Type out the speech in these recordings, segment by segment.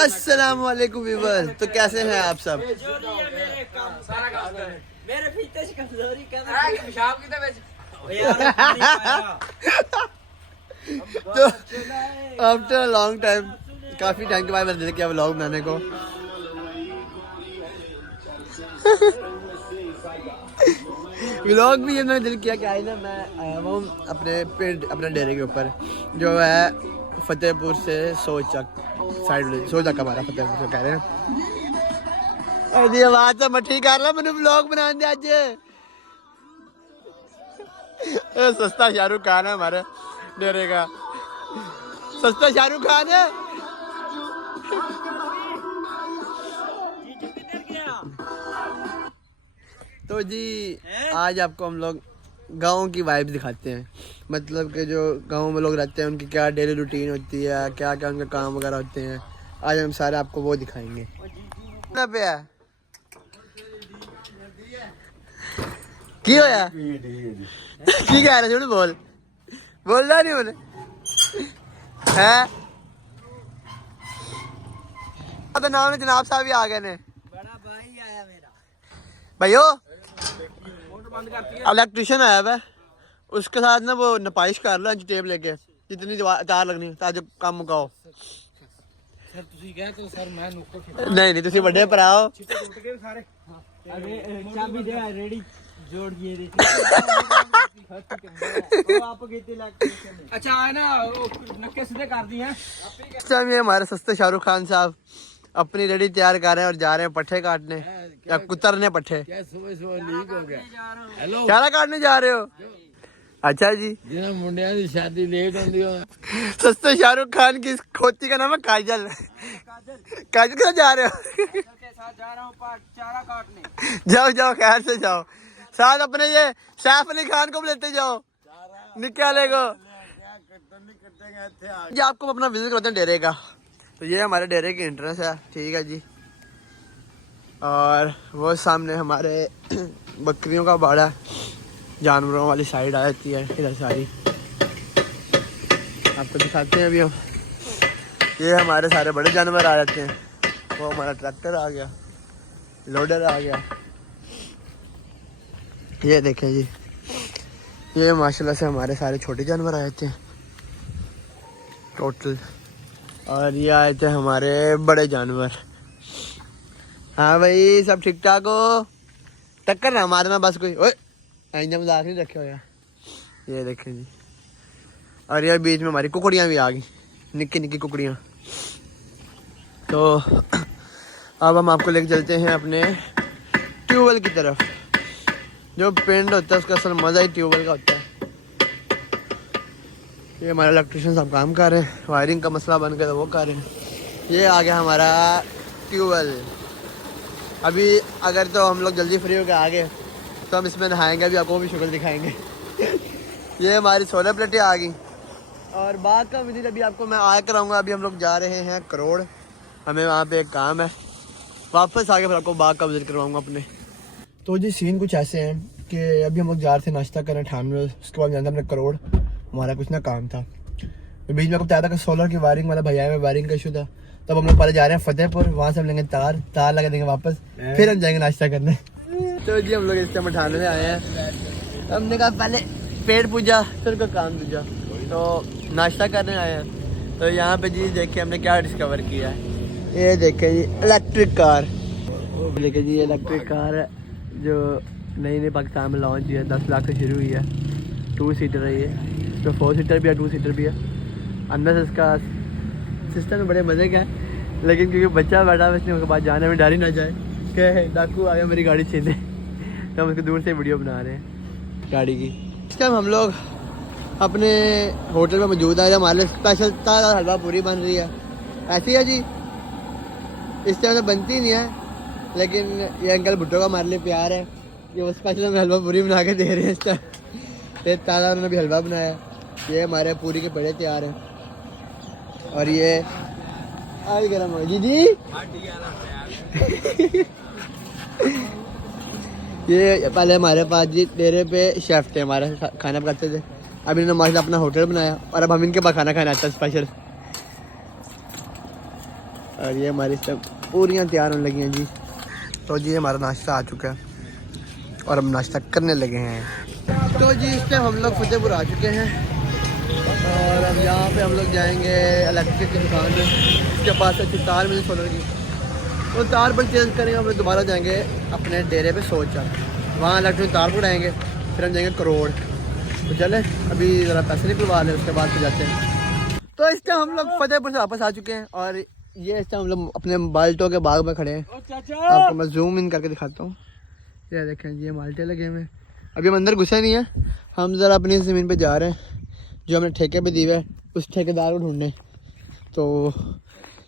अस्सलाम वालेकुम व्यूअर्स, तो कैसे हैं आप सब? तो आफ्टर लॉन्ग टाइम, काफी टाइम के बाद मैंने दिल किया व्लॉग बनाने को। व्लॉग भी ये मैंने दिल किया कि आज ना मैं आया हूँ अपने पिंड, अपने डेरे के ऊपर जो है फतेहपुर से सोचक साइड, सोचक हमारा फतेहपुर से कह रहे हैं। अरे आवाज तो मैं ठीक कर रहा, मैंने व्लॉग बना दिया आज। सस्ता शाहरुख खान है हमारे डेरे का, सस्ता शाहरुख खान है। तो जी आज आपको हम लोग गाँव की वाइब दिखाते हैं, मतलब कि जो गाँव में लोग रहते हैं उनकी क्या डेली रूटीन होती है, क्या क्या उनके काम वगैरह होते हैं। आज हम सारे आपको वो दिखाएंगे। पे है की होया की कह रहे बोल रहा नहीं मैंने है तो नाम जनाब साहब भी आ गए ने। बड़ा भाई आया मेरा भाइयों, इलेक्ट्रिशियन आया है, उसके साथ ना वो नपाइश कर लो टेप लेके जितनी तार लगनी ताकि काम मुकाओ। सर तुसी कह तो सर मैं नुक्को नहीं तुसी बड़े भराओ सारे चाबी दे रेडी जोड़ दिए रे। आप अच्छा है ना नक्के सीधे कर दिए हैं। ये हमारे सस्ते शाहरुख खान साहब अपनी रेडी तैयार कर रहे हैं और जा रहे हैं पट्ठे काटने या कुतरने पट्ठे। क्या सुबह सुबह लीक हो गया? हेलो चारा काटने जा रहे हो? अच्छा जी, मुंडिया की शादी लेट होती है। सस्ते शाहरुख खान की खोती का नाम है काजल। काजल के साथ जा रहे हो? जा रहा हूँ चारा काटने। जाओ जाओ खैर से जाओ, साथ अपने ये सैफ अली खान को भी लेते जाओ निकाले को। जी आपको अपना विजिट करते हैं डेरे का। तो ये हमारे डेरे की एंट्रेंस है, ठीक है जी। और वो सामने हमारे बकरियों का बाड़ा, जानवरों वाली साइड आ जाती है इधर सारी, आपको दिखाते हैं अभी हम। ये हमारे सारे बड़े जानवर आ जाते हैं। वो हमारा ट्रैक्टर आ गया, लोडर आ गया, ये देखें जी। ये माशाल्लाह से हमारे सारे छोटे जानवर आ जाते हैं टोटल, और ये आए थे हमारे बड़े जानवर। हाँ भाई सब ठीक ठाक हो? टक्कर ना मारना बस कोई, ओए आइंदा मजाक नहीं रखे हुआ। ये देखें जी, और ये बीच में हमारी कुकड़ियाँ भी आ गई, निक्की निक्की कुकड़ियाँ। तो अब हम आपको लेके चलते हैं अपने ट्यूबवेल की तरफ। जो पिंड होता है उसका असल मज़ा ही ट्यूबवेल का होता है। ये हमारे इलेक्ट्रिशियन सब काम कर रहे हैं, वायरिंग का मसला बन गया तो वो कर रहे हैं। ये आ गया हमारा ट्यूबवेल। अभी अगर तो हम लोग जल्दी फ्री होकर आ गए तो हम इसमें नहाएंगे, अभी आपको भी शक्ल दिखाएंगे। ये हमारी सोलर प्लेटें आ गई। और बात का विजिट अभी आपको मैं आया कराऊंगा। अभी हम लोग जा रहे हैं करोड़, हमें वहाँ पे एक काम है, वापस आके फिर आपको बाग का विजिट करवाऊंगा अपने। तो जी सीन कुछ ऐसे हैं कि अभी हम लोग जा रहे थे नाश्ता करने ठाणे, उसके बाद जानते हमने करोड़, हमारा कुछ ना काम था। तो बीच में आपको बताया था कि सोलर की वायरिंग वाला भैया में वायरिंग का इशू था। तब हम लोग पहले जा रहे हैं फतेहपुर, वहाँ से हम लेंगे तार लगा देंगे वापस, फिर हम जाएंगे नाश्ता करने। तो जी हम लोग इस टाइम ठाणे में आए हैं। हमने कहा पहले पेड़ पूजा फिर कोई काम दूजा, तो नाश्ता करने आए हैं। तो यहाँ पे जी देखिए हमने क्या डिस्कवर किया है। ये देखे जी इलेक्ट्रिक कार, देखिए जी इलेक्ट्रिक कार है जो नई पाकिस्तान में लॉन्च हुई है, 10 लाख से शुरू हुई है। 2 सीटर है ये, तो 4 सीटर भी है, 2 सीटर भी है। अंदर से इसका सिस्टम बड़े मज़े का है, लेकिन क्योंकि बच्चा बैठा है इसलिए उसके बाद जाने में डर ही ना जाए कि डाकू आ गया मेरी गाड़ी छीने। तो हम उसको दूर से वीडियो बना रहे हैं गाड़ी की। इस टाइम हम लोग अपने होटल में मौजूद है, हमारे लिए स्पेशल ताज़ा हलवा पूरी बन रही है। ऐसी है जी, इस टाइम तो बनती नहीं है, लेकिन ये अंकल भुट्टो का हमारे लिए प्यार है, ये वो स्पेशल हमें हलवा पूरी बना के दे रहे हैं इस टाइम। ये ताज़ा उन्होंने भी हलवा बनाया, ये हमारे पूरी के बड़े तैयार हैं। और ये आज गर्म हो जी जी। ये पहले हमारे पास जी डेरे पे शेफ थे, हमारे खाना पकाते थे। अब इन्होंने माशाल्लाह अपना होटल बनाया और अब हम इनके पास खाना खाना आता है स्पेशल। और ये हमारी सब पूरियाँ तैयार होने लगी हैं जी। तो जी हमारा नाश्ता आ चुका है और हम नाश्ता करने लगे हैं। तो जी इस टाइम हम लोग फतेहपुर आ चुके हैं और अब यहाँ पे हम लोग जाएंगे इलेक्ट्रिक की दुकान में, उसके पास अच्छी तार मिली सोलर की, तो तार पर चेंज करेंगे। हम दोबारा जाएंगे अपने डेरे पे सोचर, वहाँ इलेक्ट्रिक तार पड़ाएंगे, फिर हम जाएंगे करोड़। तो चले अभी ज़रा पैसे निकलवा लें, उसके बाद फिर जाते हैं। तो इस टाइम हम लोग फतेहपुर से वापस आ चुके हैं और ये इस टाइम हम लोग अपने माल्टों के बाग में खड़े हैं। आपको मैं जूम इन करके दिखाता हूँ। ये देखें ये माल्टे लगे हुए हैं। अभी हम अंदर घुसे नहीं है, हम ज़रा अपनी ज़मीन पे जा रहे हैं जो हमने ठेके पे दी हुए, उस ठेकेदार को ढूंढने। तो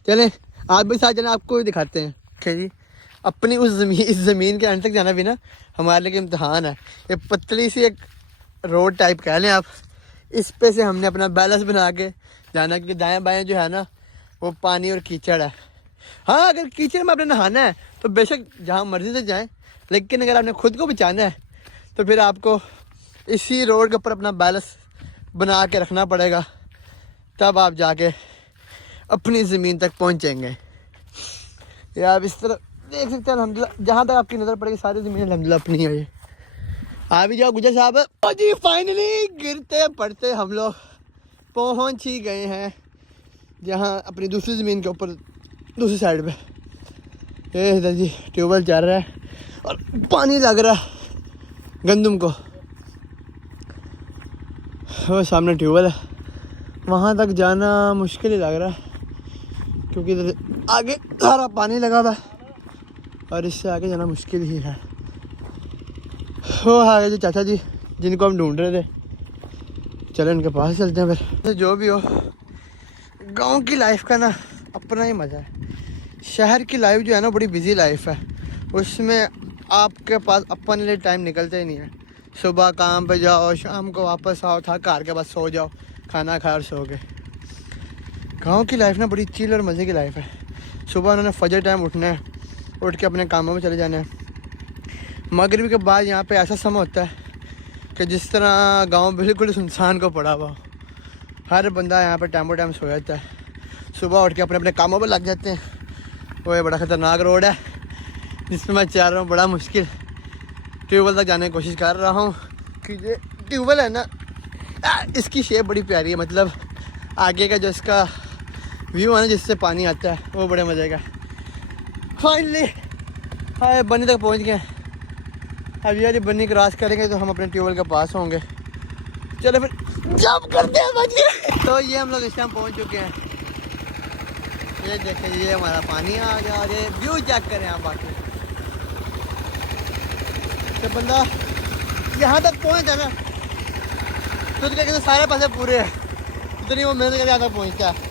चलें आप भी साथ चलें, आपको भी दिखाते हैं। क्या जी अपनी इस ज़मीन के अंत तक जाना भी ना हमारे लिए इम्तहान है। ये पतली सी एक रोड टाइप कह लें आप, इस पे से हमने अपना बैलेंस बना के जाना, क्योंकि दाएं बाएं जो है ना वो पानी और कीचड़ है। हाँ अगर कीचड़ में आपने नहाना है तो बेशक जहाँ मर्जी से जाएं, लेकिन अगर आपने खुद को बचाना है तो फिर आपको इसी रोड के ऊपर अपना बैलेंस बना के रखना पड़ेगा, तब आप जाके अपनी ज़मीन तक पहुँचेंगे। या आप इस तरह देख सकते हैं अल्हम्दुलिल्लाह, जहाँ तक आपकी नज़र पड़ेगी सारी ज़मीन अल्हम्दुलिल्लाह अपनी है। ये आ भी जाओ गुजर साहब। तो जी फाइनली गिरते पड़ते हम लोग पहुँच ही गए हैं जहाँ अपनी दूसरी ज़मीन के ऊपर, दूसरी साइड पे। ये इधर जी ट्यूबवेल चल रहा है और पानी लग रहा है गंदम को, वो सामने ट्यूबवेल है। वहाँ तक जाना मुश्किल ही लग रहा है क्योंकि इधर आगे सारा पानी लगा हुआ है और इससे आगे जाना मुश्किल ही है। वो आगे जो चाचा जी जिनको हम ढूंढ रहे थे, चलो उनके पास चलते हैं फिर। तो जो भी हो गांव की लाइफ का ना अपना ही मज़ा है। शहर की लाइफ जो है ना बड़ी बिजी लाइफ है, उसमें आपके पास अपने लिए टाइम निकलता ही नहीं है। सुबह काम पे जाओ, शाम को वापस आओ, थक हार के बस सो जाओ, खाना खा और सो गए। गाँव की लाइफ ना बड़ी चिल और मज़े की लाइफ है। सुबह उन्होंने फजर टाइम उठना है, उठ के अपने कामों में चले जाना है। मगरिब के बाद यहाँ पे ऐसा समय होता है कि जिस तरह गांव बिल्कुल सुनसान को पड़ा हुआ हो, हर बंदा यहाँ पे टाइम टाइम सो जाता है। सुबह उठ के अपने अपने कामों पर लग जाते हैं। वो ये बड़ा ख़तरनाक रोड है जिसमें मैं चल रहा हूँ, बड़ा मुश्किल ट्यूबवेल तक जाने की कोशिश कर रहा हूँ। कि ये ट्यूबवेल है ना, इसकी शेप बड़ी प्यारी है, मतलब आगे का जो इसका व्यू है ना जिससे पानी आता है वो बड़े मज़े का। फाइनली हाय बन्नी तक पहुँच गए। अब यार बन्नी क्रॉस करेंगे तो हम अपने ट्यूबवेल के पास होंगे। चलो फिर जंप करते हैं बच्चे। तो ये हम लोग इस टाइम पहुँच चुके हैं। ये देखें ये हमारा पानी आ गया और ये व्यू चेक करें आप बाकी। तो बंदा यहाँ तक पहुँच जाए ना तो कहते सारे पैसे पूरे हैं, इतनी वो मेहनत करके यहाँ तक पहुँचता है।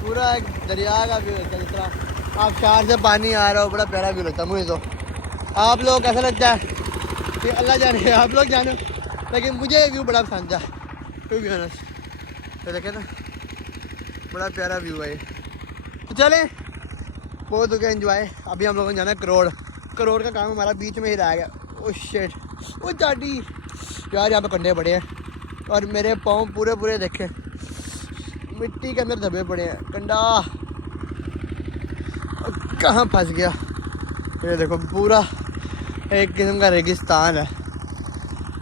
पूरा एक दरिया का व्यू होता है, जिस तरह आप शहर से पानी आ रहा हो, बड़ा प्यारा व्यू होता है। मुझे तो आप लोग कैसा लगता है कि अल्लाह जाने, आप लोग जाने, लेकिन मुझे व्यू बड़ा पसंद है टू बी ऑनेस्ट। तो देखे ना बड़ा प्यारा व्यू है। तो चलें बहुत हो गया एंजॉय। अभी हम लोगों ने जाना है करोड़। करोड़ का काम हमारा बीच में ही रह गया। ओ शिट, ओ चाटी यार, यहाँ पे कंडे पड़े हैं और मेरे पाँव पूरे पूरे देखे मिट्टी के अंदर दबे पड़े हैं। कंडा कहाँ फंस गया। ये देखो पूरा एक किस्म का रेगिस्तान है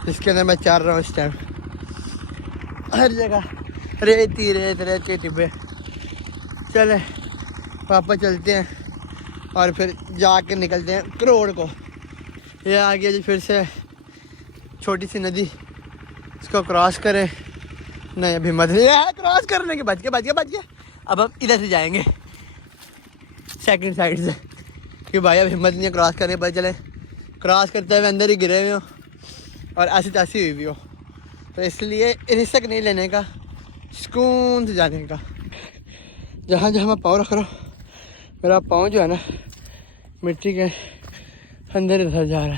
जिसके अंदर मैं चल रहा हूँ इस टाइम। हर जगह रेत ही रेत, रेत के टिब्बे। चले वापस चलते हैं और फिर जाके निकलते हैं करोड़ को। ये आ गया जी फिर से छोटी सी नदी, इसको क्रॉस करें। नहीं अभी मत है क्रॉस करने के, बच गया। अब हम इधर से जाएंगे सेकंड साइड से, कि भाई अब हिम्मत नहीं है क्रॉस करने पर। चले क्रॉस करते हुए अंदर ही गिरे हुए हो और ऐसी तैसी हुई भी हो, तो इसलिए रिस्क नहीं लेने का, सुकून से जाने का। जहाँ जहाँ मैं पाँव रख रहा हूँ मेरा पाँव जो है ना मिट्टी के अंदर इधर जा रहा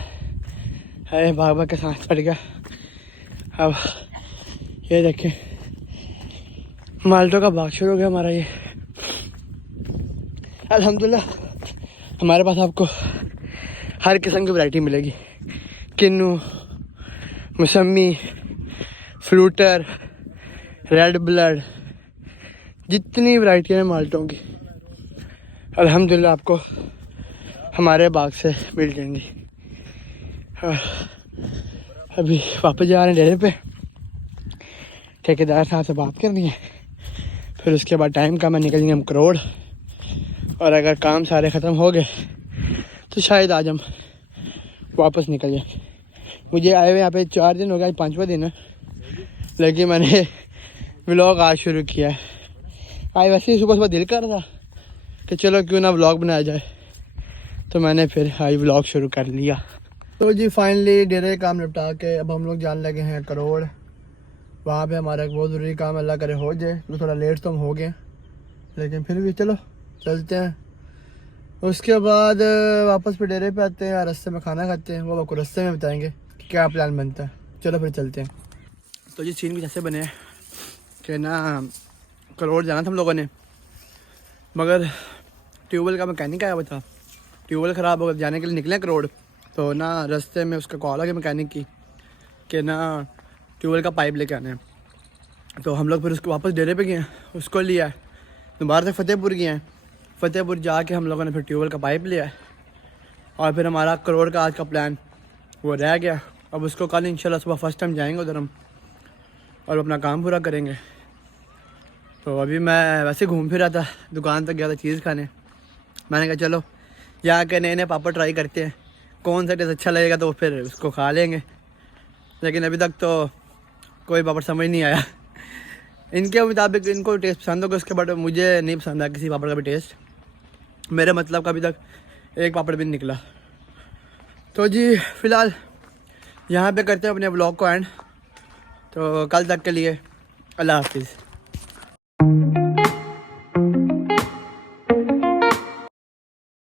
है। भाग के सांस पड़ गया। अब ये देखें माल्टों का बाग शुरू हो गया हमारा। ये अल्हम्दुलिल्लाह हमारे पास आपको हर किस्म की वैरायटी मिलेगी। किन्नू, मौसमी, फ्रूटर, रेड ब्लड, जितनी वैरायटी है माल्टों की अल्हम्दुलिल्लाह आपको हमारे बाग से मिल जाएंगी। अभी वापस जा रहे हैं डेरे पे, ठेकेदार साहब से बात करनी है, फिर उसके बाद टाइम का मैं निकलेंगे हम करोड़। और अगर काम सारे ख़त्म हो गए तो शायद आज हम वापस निकल जाए। मुझे आए हुए यहाँ पे 4 दिन हो गया, आज 5वां दिन है, लेकिन मैंने व्लॉग आज शुरू किया है। आज वैसे ही सुबह दिल कर रहा कि चलो क्यों ना व्लॉग बनाया जाए, तो मैंने फिर आज व्लॉग शुरू कर लिया। तो जी फाइनली डेरे काम निपटा के अब हम लोग जाने लगे हैं करोड़। वहाँ पे हमारा एक बहुत ज़रूरी काम अल्लाह करे हो जाए, तो थोड़ा लेट तो हम हो गए, लेकिन फिर भी चलो चलते हैं। उसके बाद वापस फिर डेरे पे आते हैं और रास्ते में खाना खाते हैं, वो आपको रास्ते में बताएंगे कि क्या प्लान बनता है। चलो फिर चलते हैं। तो जी सीन भी जैसे बने कि ना करोड़ जाना था हम लोगों ने, मगर ट्यूबवेल का मैकेनिक आया हुआ था, ट्यूबवेल ख़राब हो गया। जाने के लिए निकले करोड़, तो ना रास्ते में उसका कॉल आ गया मैकेनिक की कि ना ट्यूबवेल का पाइप लेके आना है। तो हम लोग फिर उसको वापस डेरे पे गए, उसको लिया, दोबारा से फतेहपुर गए हैं। फतेहपुर जाके हम लोगों ने फिर ट्यूबवेल का पाइप लिया, और फिर हमारा करोड़ का आज का प्लान वो रह गया। अब उसको कल इंशाल्लाह सुबह फर्स्ट टाइम जाएंगे उधर हम, और अपना काम पूरा करेंगे। तो अभी मैं वैसे घूम फिर रहा था, दुकान तक गया था चीज़ खाने। मैंने कहा चलो यहाँ के नए नए पापड़ ट्राई करते हैं, कौन सा टेस्ट अच्छा लगेगा तो फिर उसको खा लेंगे। लेकिन अभी तक तो कोई पापड़ समझ नहीं आया। इनके मुताबिक इनको टेस्ट पसंद होगा उसके, बट मुझे नहीं पसंद आया किसी पापड़ का भी टेस्ट। मेरे मतलब का अभी तक एक पापड़ भी नहीं निकला। तो जी फ़िलहाल यहाँ पे करते हैं अपने ब्लॉग को एंड। तो कल तक के लिए अल्लाह हाफिज़।